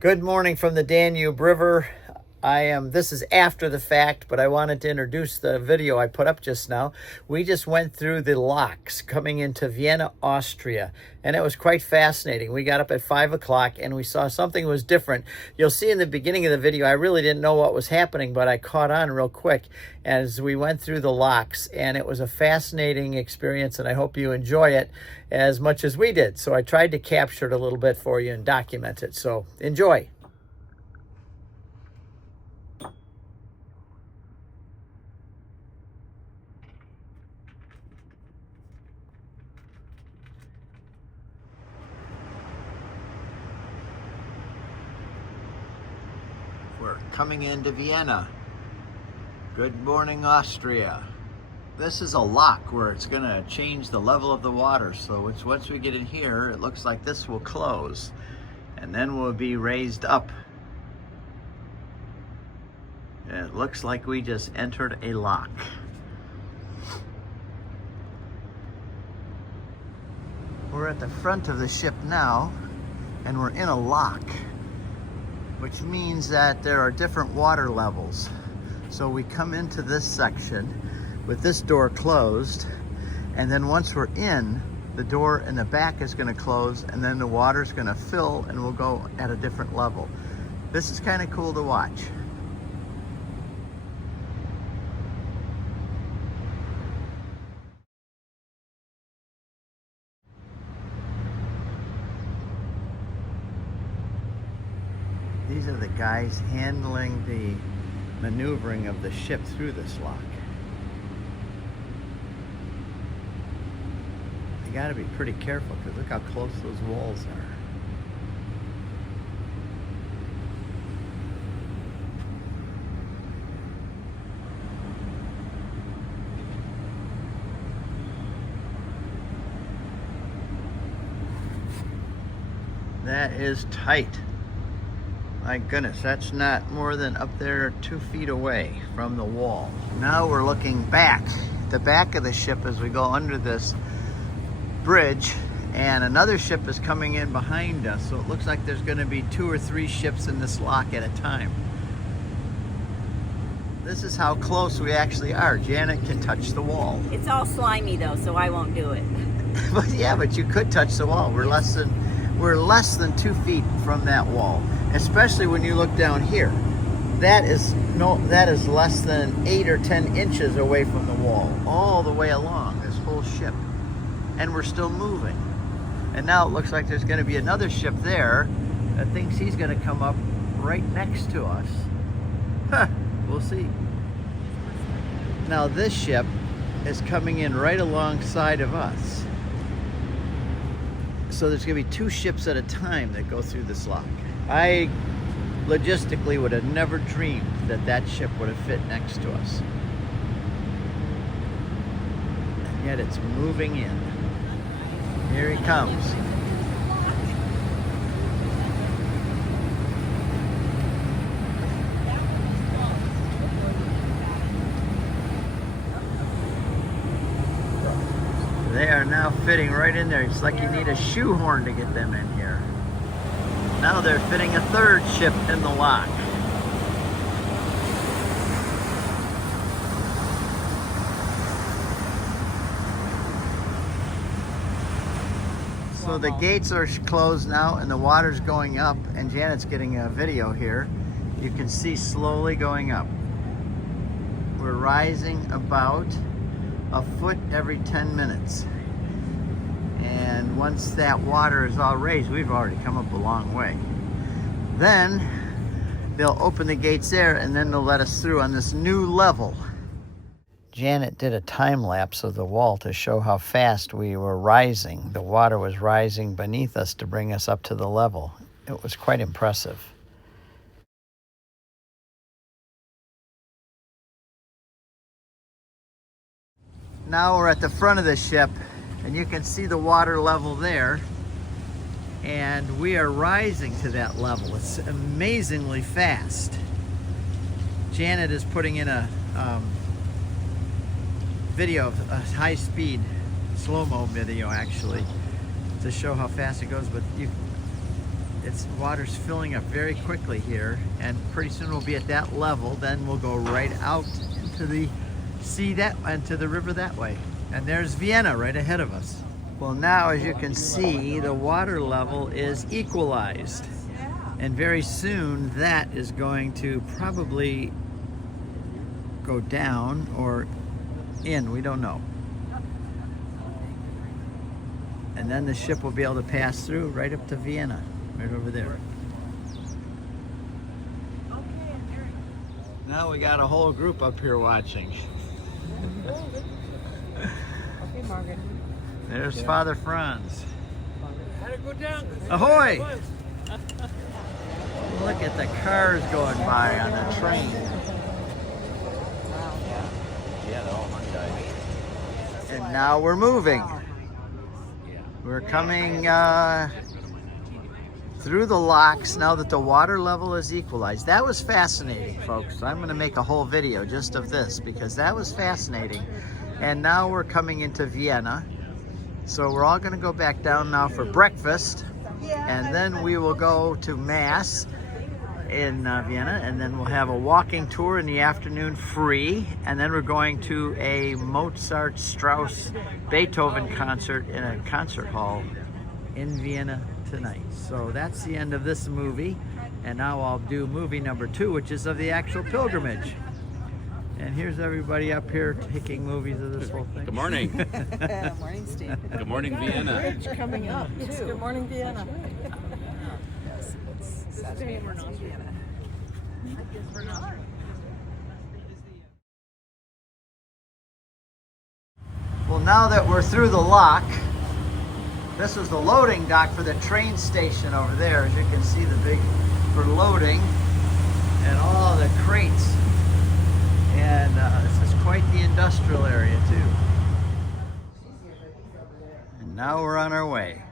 Good morning from the Danube River. This is after the fact, but I wanted to introduce the video I put up just now. We just went through the locks coming into Vienna, Austria, and it was quite fascinating. We got up at 5 o'clock and we saw something was different. You'll see in the beginning of the video, I really didn't know what was happening, but I caught on real quick as we went through the locks, and it was a fascinating experience, and I hope you enjoy it as much as we did. So I tried to capture it a little bit for you and document it. So enjoy. We're coming into Vienna. Good morning, Austria. This is a lock where it's going to change the level of the water. So once we get in here, it looks like this will close and then we'll be raised up. It looks like we just entered a lock. We're at the front of the ship now, and we're in a lock, which means that there are different water levels. So we come into this section with this door closed, and then once we're in, the door in the back is going to close, and then the water's going to fill and we'll go at a different level. This is kind of cool to watch. These are the guys handling the maneuvering of the ship through this lock. You gotta be pretty careful because look how close those walls are. That is tight. My goodness, that's not more than up there 2 feet away from the wall. Now we're looking back, the back of the ship as we go under this bridge, and another ship is coming in behind us. So it looks like there's going to be 2 or 3 ships in this lock at a time. This is how close we actually are. Janet can touch the wall. It's all slimy though, so I won't do it. But yeah, but you could touch the wall. We're less than 2 feet from that wall. Especially when you look down here. That is less than 8 or 10 inches away from the wall, all the way along this whole ship. And we're still moving. And now it looks like there's going to be another ship there that thinks he's going to come up right next to us. Huh, we'll see. Now this ship is coming in right alongside of us. So there's going to be 2 ships at a time that go through this lock. I logistically would have never dreamed that that ship would have fit next to us. And yet it's moving in. Here he comes. They are now fitting right in there. It's like you need a shoehorn to get them in here. Now they're fitting a 3rd ship in the lock. So the gates are closed now and the water's going up, and Janet's getting a video here. You can see slowly going up. We're rising about a foot every 10 minutes. And once that water is all raised, we've already come up a long way. Then they'll open the gates there, and then they'll let us through on this new level. Janet did a time lapse of the wall to show how fast we were rising. The water was rising beneath us to bring us up to the level. It was quite impressive. Now we're at the front of the ship, and you can see the water level there, and we are rising to that level. It's amazingly fast. Janet is putting in a video of a high-speed slow-mo video actually to show how fast it goes, but water's filling up very quickly here, and pretty soon we'll be at that level. Then we'll go right out into the sea into the river that way. And there's Vienna right ahead of us. Well, now as you can see, the water level is equalized. And very soon that is going to probably go down or in, we don't know. And then the ship will be able to pass through right up to Vienna, right over there. Now we got a whole group up here watching. Okay, Margaret. There's Father Franz. Had to go down. Ahoy! Look at the cars going by on the train. Yeah, they're all Hyundai. And now we're moving. We're coming through the locks now that the water level is equalized. That was fascinating, folks. I'm going to make a whole video just of this because that was fascinating. And now we're coming into Vienna. So we're all going to go back down now for breakfast. And then we will go to Mass in Vienna. And then we'll have a walking tour in the afternoon free. And then we're going to a Mozart, Strauss, Beethoven concert in a concert hall in Vienna tonight. So that's the end of this movie. And now I'll do movie number 2, which is of the actual pilgrimage. And here's everybody up here taking movies of this whole thing. Good morning. Morning, Steve. Good morning, Vienna. Bridge coming up, too. It's Good Morning Vienna. Yes, it's Saturday. It's Vienna. Well, now that we're through the lock, this is the loading dock for the train station over there. As you can see, the big for loading and all the crates. And this is quite the industrial area too. And now we're on our way.